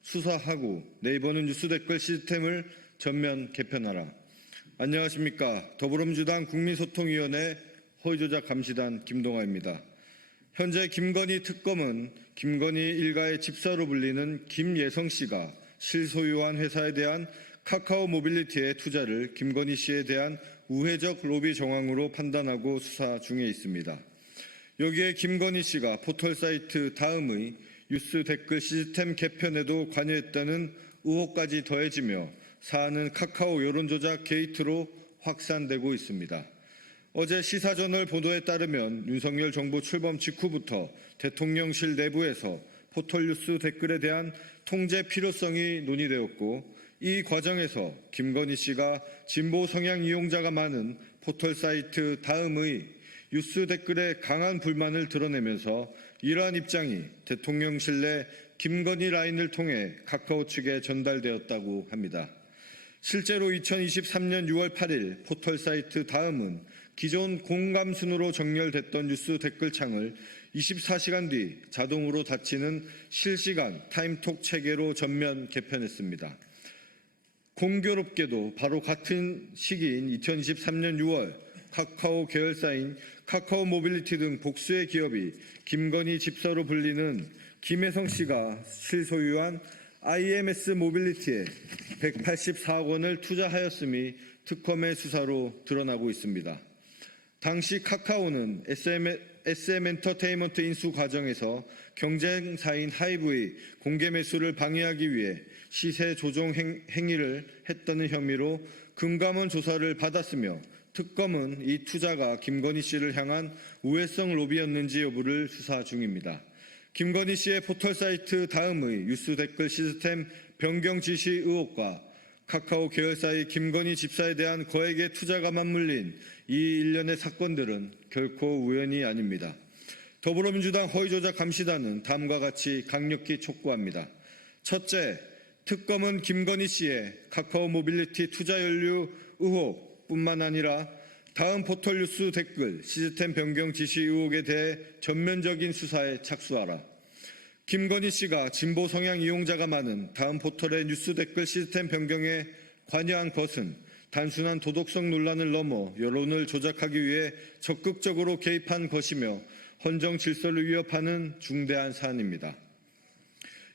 수사하고 네이버는 뉴스 댓글 시스템을 전면 개편하라. 안녕하십니까. 더불어민주당 국민소통위원회 허위조작 감시단 김동아입니다. 현재 김건희 특검은 김건희 일가의 집사로 불리는 김예성 씨가 실소유한 회사에 대한 카카오 모빌리티의 투자를 김건희 씨에 대한 우회적 로비 정황으로 판단하고 수사 중에 있습니다. 여기에 김건희 씨가 포털사이트 다음의 뉴스 댓글 시스템 개편에도 관여했다는 의혹까지 더해지며 사안은 카카오 여론조작 게이트로 확산되고 있습니다. 어제 시사저널 보도에 따르면 윤석열 정부 출범 직후부터 대통령실 내부에서 포털뉴스 댓글에 대한 통제 필요성이 논의되었고 이 과정에서 김건희 씨가 진보 성향 이용자가 많은 포털사이트 다음의 뉴스 댓글에 강한 불만을 드러내면서 이러한 입장이 대통령실 내 김건희 라인을 통해 카카오 측에 전달되었다고 합니다. 실제로 2023년 6월 8일 포털사이트 다음은 기존 공감순으로 정렬됐던 뉴스 댓글창을 24시간 뒤 자동으로 닫히는 실시간 타임톡 체계로 전면 개편했습니다. 공교롭게도 바로 같은 시기인 2023년 6월 카카오 계열사인 카카오 모빌리티 등 복수의 기업이 김건희 집사로 불리는 김혜성 씨가 실소유한 IMS 모빌리티에 184억 원을 투자하였음이 특검의 수사로 드러나고 있습니다. 당시 카카오는 SM 엔터테인먼트 인수 과정에서 경쟁사인 하이브의 공개 매수를 방해하기 위해 시세 조정 행위를 했다는 혐의로 금감원 조사를 받았으며 특검은 이 투자가 김건희 씨를 향한 우회성 로비였는지 여부를 수사 중입니다. 김건희 씨의 포털사이트 다음의 뉴스 댓글 시스템 변경 지시 의혹과 카카오 계열사의 김건희 집사에 대한 거액의 투자가 맞물린 이 일련의 사건들은 결코 우연이 아닙니다. 더불어민주당 허위조작 감시단은 다음과 같이 강력히 촉구합니다. 첫째, 특검은 김건희 씨의 카카오 모빌리티 투자 연루 의혹뿐만 아니라 다음 포털 뉴스 댓글 시스템 변경 지시 의혹에 대해 전면적인 수사에 착수하라. 김건희 씨가 진보 성향 이용자가 많은 다음 포털의 뉴스 댓글 시스템 변경에 관여한 것은 단순한 도덕성 논란을 넘어 여론을 조작하기 위해 적극적으로 개입한 것이며 헌정 질서를 위협하는 중대한 사안입니다.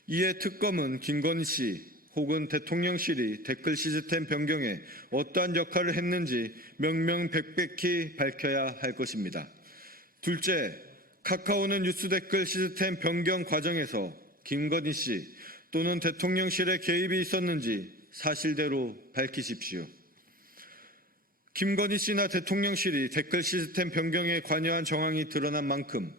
이에 특검은 김건희 씨 혹은 대통령실이 댓글 시스템 변경에 어떠한 역할을 했는지 명명백백히 밝혀야 할 것입니다. 둘째, 카카오는 뉴스 댓글 시스템 변경 과정에서 김건희 씨 또는 대통령실의 개입이 있었는지 사실대로 밝히십시오. 김건희 씨나 대통령실이 댓글 시스템 변경에 관여한 정황이 드러난 만큼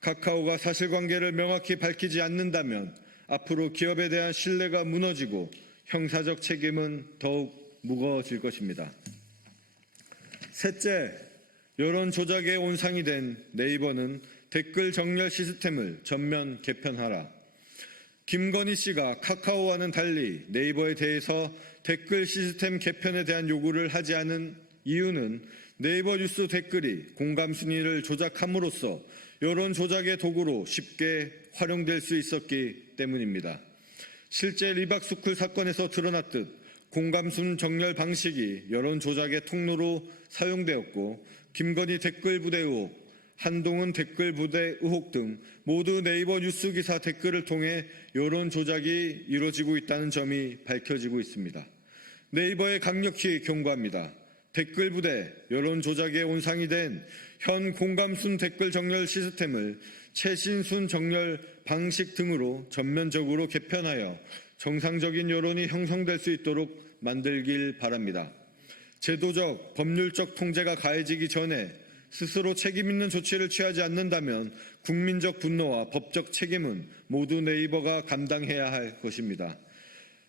카카오가 사실관계를 명확히 밝히지 않는다면 앞으로 기업에 대한 신뢰가 무너지고 형사적 책임은 더욱 무거워질 것입니다. 셋째, 여론 조작의 온상이 된 네이버는 댓글 정렬 시스템을 전면 개편하라. 김건희 씨가 카카오와는 달리 네이버에 대해서 댓글 시스템 개편에 대한 요구를 하지 않은 이유는 네이버 뉴스 댓글이 공감 순위를 조작함으로써 여론 조작의 도구로 쉽게 활용될 수 있었기 때문입니다. 실제 리박스쿨 사건에서 드러났듯 공감순 정렬 방식이 여론 조작의 통로로 사용되었고 김건희 댓글 부대 의혹, 한동훈 댓글 부대 의혹 등 모두 네이버 뉴스 기사 댓글을 통해 여론 조작이 이루어지고 있다는 점이 밝혀지고 있습니다. 네이버에 강력히 경고합니다. 댓글 부대, 여론 조작의 온상이 된 현 공감순 댓글 정렬 시스템을 최신순 정렬 방식 등으로 전면적으로 개편하여 정상적인 여론이 형성될 수 있도록 만들길 바랍니다. 제도적, 법률적 통제가 가해지기 전에 스스로 책임 있는 조치를 취하지 않는다면 국민적 분노와 법적 책임은 모두 네이버가 감당해야 할 것입니다.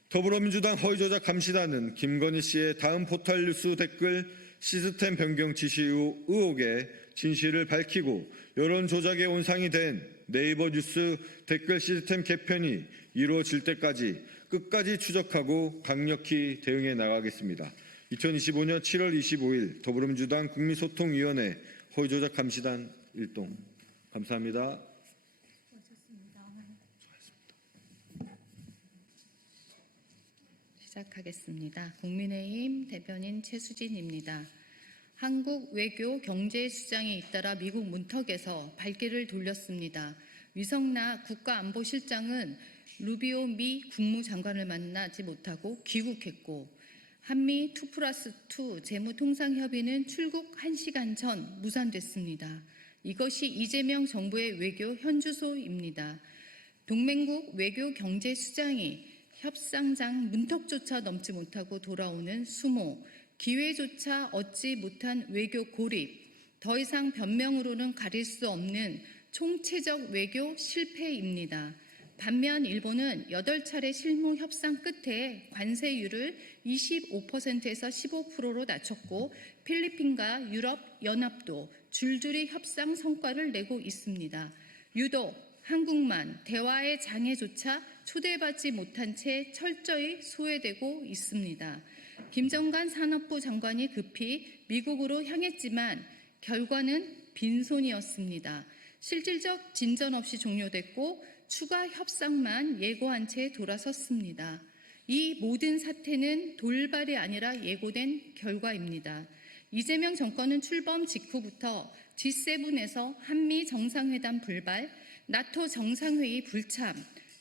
더불어민주당 허위조작 감시단은 김건희 씨의 다음 포털 뉴스 댓글 시스템 변경 지시 의혹의 진실을 밝히고 여론 조작의 온상이 된 네이버 뉴스 댓글 시스템 개편이 이루어질 때까지 끝까지 추적하고 강력히 대응해 나가겠습니다. 2025년 7월 25일 더불어민주당 국민소통위원회 허위조작 감시단 일동. 감사합니다. 시작하겠습니다. 국민의힘 대변인 최수진입니다. 한국 외교 경제수장이 잇따라 미국 문턱에서 발길을 돌렸습니다. 위성나 국가안보실장은 루비오 미 국무장관을 만나지 못하고 귀국했고 한미 2+2 재무통상협의는 출국 1시간 전 무산됐습니다. 이것이 이재명 정부의 외교 현주소입니다. 동맹국 외교 경제수장이 협상장 문턱조차 넘지 못하고 돌아오는 수모, 기회조차 얻지 못한 외교 고립, 더 이상 변명으로는 가릴 수 없는 총체적 외교 실패입니다. 반면 일본은 8차례 실무 협상 끝에 관세율을 25%에서 15%로 낮췄고 필리핀과 유럽연합도 줄줄이 협상 성과를 내고 있습니다. 유독 한국만 대화의 장애조차 초대받지 못한 채 철저히 소외되고 있습니다. 김정관 산업부 장관이 급히 미국으로 향했지만 결과는 빈손이었습니다. 실질적 진전 없이 종료됐고 추가 협상만 예고한 채 돌아섰습니다. 이 모든 사태는 돌발이 아니라 예고된 결과입니다. 이재명 정권은 출범 직후부터 G7에서 한미 정상회담 불발, 나토 정상회의 불참,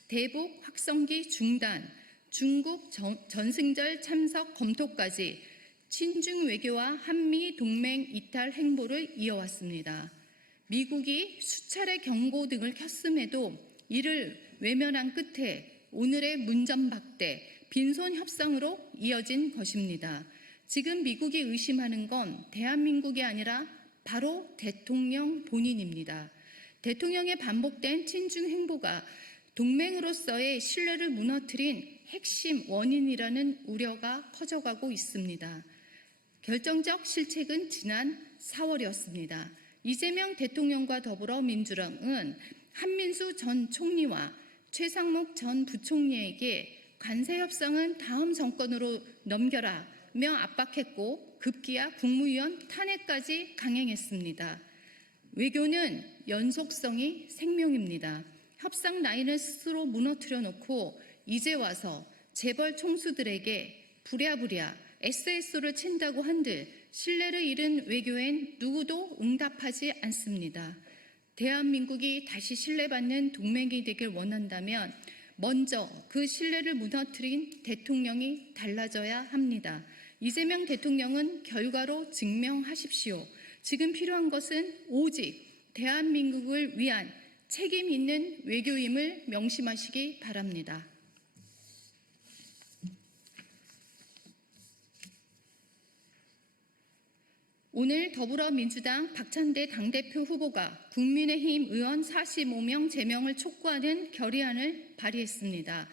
대북 확성기 중단, 중국 전승절 참석 검토까지 친중 외교와 한미 동맹 이탈 행보를 이어왔습니다. 미국이 수차례 경고 등을 켰음에도 이를 외면한 끝에 오늘의 문전박대, 빈손 협상으로 이어진 것입니다. 지금 미국이 의심하는 건 대한민국이 아니라 바로 대통령 본인입니다. 대통령의 반복된 친중 행보가 동맹으로서의 신뢰를 무너뜨린 핵심 원인이라는 우려가 커져가고 있습니다. 결정적 실책은 지난 4월이었습니다. 이재명 대통령과 더불어 민주당은 한민수 전 총리와 최상목 전 부총리에게 관세 협상은 다음 정권으로 넘겨라며 압박했고 급기야 국무위원 탄핵까지 강행했습니다. 외교는 연속성이 생명입니다. 협상 라인을 스스로 무너뜨려 놓고 이제 와서 재벌 총수들에게 부랴부랴 SSO를 친다고 한들 신뢰를 잃은 외교엔 누구도 응답하지 않습니다. 대한민국이 다시 신뢰받는 동맹이 되길 원한다면 먼저 그 신뢰를 무너뜨린 대통령이 달라져야 합니다. 이재명 대통령은 결과로 증명하십시오. 지금 필요한 것은 오직 대한민국을 위한 책임 있는 외교임을 명심하시기 바랍니다. 오늘 더불어민주당 박찬대 당대표 후보가 국민의힘 의원 45명 제명을 촉구하는 결의안을 발의했습니다.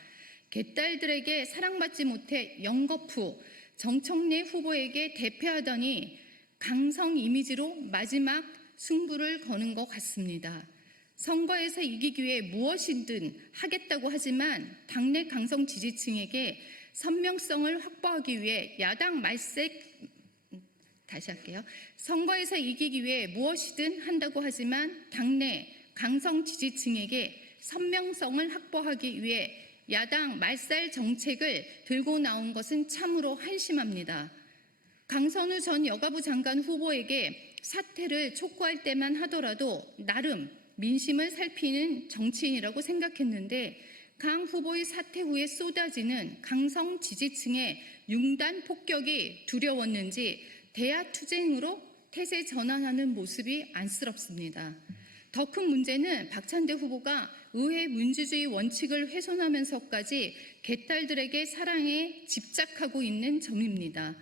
개딸들에게 사랑받지 못해 영거푸 정청래 후보에게 대패하더니 강성 이미지로 마지막 승부를 거는 것 같습니다. 선거에서 이기기 위해 무엇이든 하겠다고 하지만 당내 강성 지지층에게 선명성을 확보하기 위해 야당 말색 선거에서 이기기 위해 무엇이든 한다고 하지만 당내 강성 지지층에게 선명성을 확보하기 위해 야당 말살 정책을 들고 나온 것은 참으로 한심합니다. 강선우 전 여가부 장관 후보에게 사퇴를 촉구할 때만 하더라도 나름 민심을 살피는 정치인이라고 생각했는데 강 후보의 사퇴 후에 쏟아지는 강성 지지층의 융단 폭격이 두려웠는지 대야투쟁으로 태세 전환하는 모습이 안쓰럽습니다. 더 큰 문제는 박찬대 후보가 의회 민주주의 원칙을 훼손하면서까지 개딸들에게 사랑에 집착하고 있는 점입니다.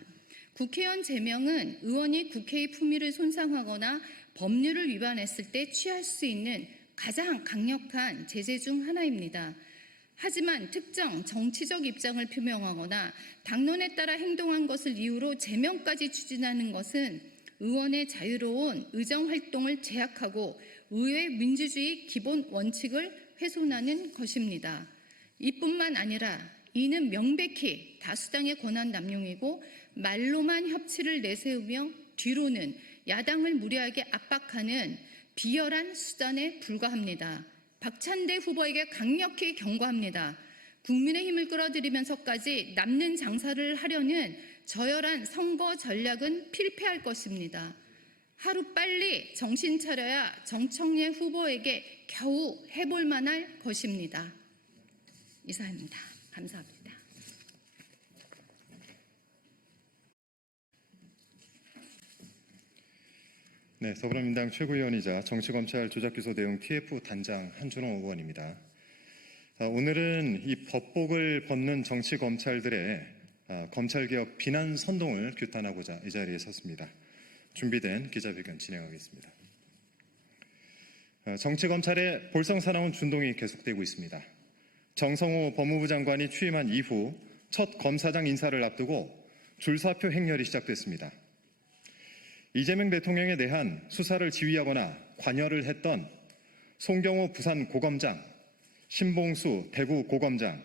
국회의원 제명은 의원이 국회의 품위를 손상하거나 법률을 위반했을 때 취할 수 있는 가장 강력한 제재 중 하나입니다. 하지만 특정 정치적 입장을 표명하거나 당론에 따라 행동한 것을 이유로 제명까지 추진하는 것은 의원의 자유로운 의정활동을 제약하고 의회 민주주의 기본 원칙을 훼손하는 것입니다. 이뿐만 아니라 이는 명백히 다수당의 권한 남용이고 말로만 협치를 내세우며 뒤로는 야당을 무리하게 압박하는 비열한 수단에 불과합니다. 박찬대 후보에게 강력히 경고합니다. 국민의힘을 끌어들이면서까지 남는 장사를 하려는 저열한 선거 전략은 필패할 것입니다. 하루빨리 정신 차려야 정청래 후보에게 겨우 해볼 만할 것입니다. 이상입니다. 감사합니다. 네, 더불어민주당 최고위원이자 정치검찰 조작기소 대응 TF 단장 한준호 의원입니다. 오늘은 이 법복을 벗는 정치검찰들의 검찰개혁 비난 선동을 규탄하고자 이 자리에 섰습니다. 준비된 기자회견 진행하겠습니다. 정치검찰의 볼썽사나운 준동이 계속되고 있습니다. 정성호 법무부 장관이 취임한 이후 첫 검사장 인사를 앞두고 줄사표 행렬이 시작됐습니다. 이재명 대통령에 대한 수사를 지휘하거나 관여를 했던 송경호 부산 고검장, 신봉수 대구 고검장,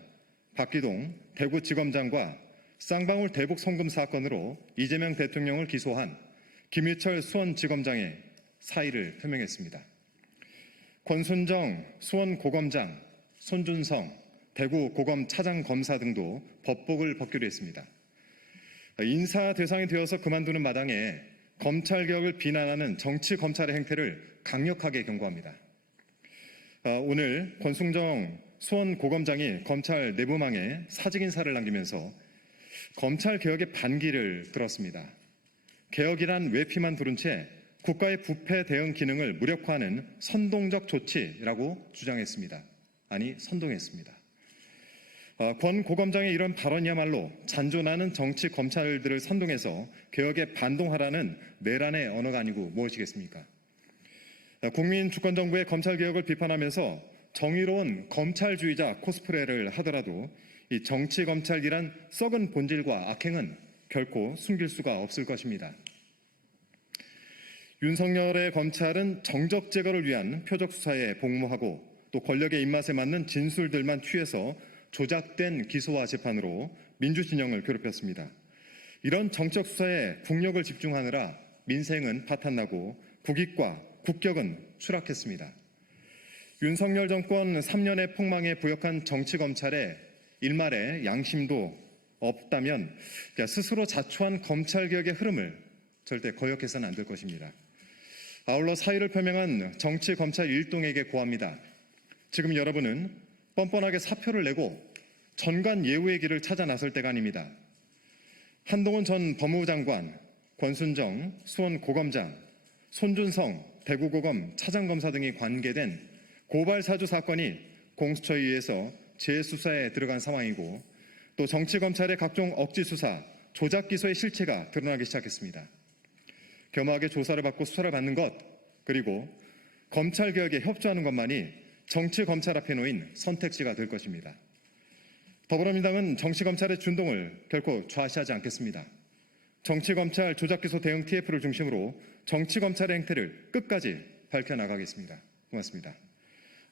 박기동 대구지검장과 쌍방울 대북 송금 사건으로 이재명 대통령을 기소한 김유철 수원지검장의 사의를 표명했습니다. 권순정 수원고검장, 손준성 대구고검 차장검사 등도 법복을 벗기로 했습니다. 인사 대상이 되어서 그만두는 마당에 검찰개혁을 비난하는 정치검찰의 행태를 강력하게 경고합니다. 오늘 권순정 수원고검장이 검찰 내부망에 사직인사를 남기면서 검찰개혁의 반기를 들었습니다. 개혁이란 외피만 두른 채 국가의 부패 대응 기능을 무력화하는 선동적 조치라고 주장했습니다. 아니, 선동했습니다. 권 고검장의 이런 발언이야말로 잔존하는 정치 검찰들을 선동해서 개혁에 반동하라는 내란의 언어가 아니고 무엇이겠습니까? 국민 주권정부의 검찰개혁을 비판하면서 정의로운 검찰주의자 코스프레를 하더라도 이 정치 검찰이란 썩은 본질과 악행은 결코 숨길 수가 없을 것입니다. 윤석열의 검찰은 정적 제거를 위한 표적 수사에 복무하고 또 권력의 입맛에 맞는 진술들만 취해서 조작된 기소와 재판으로 민주진영을 괴롭혔습니다. 이런 정적 수사에 국력을 집중하느라 민생은 파탄나고 국익과 국격은 추락했습니다. 윤석열 정권 3년의 폭망에 부역한 정치검찰의 일말의 양심도 없다면 스스로 자초한 검찰개혁의 흐름을 절대 거역해서는 안 될 것입니다. 아울러 사의를 표명한 정치검찰 일동에게 고합니다. 지금 여러분은 뻔뻔하게 사표를 내고 전관 예우의 길을 찾아 나설 때가 아닙니다. 한동훈 전 법무부 장관, 권순정 수원고검장, 손준성 대구고검 차장검사 등이 관계된 고발사주 사건이 공수처에 의해서 재수사에 들어간 상황이고 또 정치검찰의 각종 억지수사, 조작기소의 실체가 드러나기 시작했습니다. 겸허하게 조사를 받고 수사를 받는 것, 그리고 검찰개혁에 협조하는 것만이 정치검찰 앞에 놓인 선택지가 될 것입니다. 더불어민주당은 정치검찰의 준동을 결코 좌시하지 않겠습니다. 정치검찰 조작기소 대응 TF를 중심으로 정치검찰의 행태를 끝까지 밝혀나가겠습니다. 고맙습니다.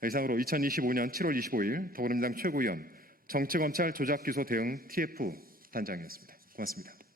이상으로 2025년 7월 25일 더불어민주당 최고위원 정치검찰 조작기소 대응 TF 단장이었습니다. 고맙습니다.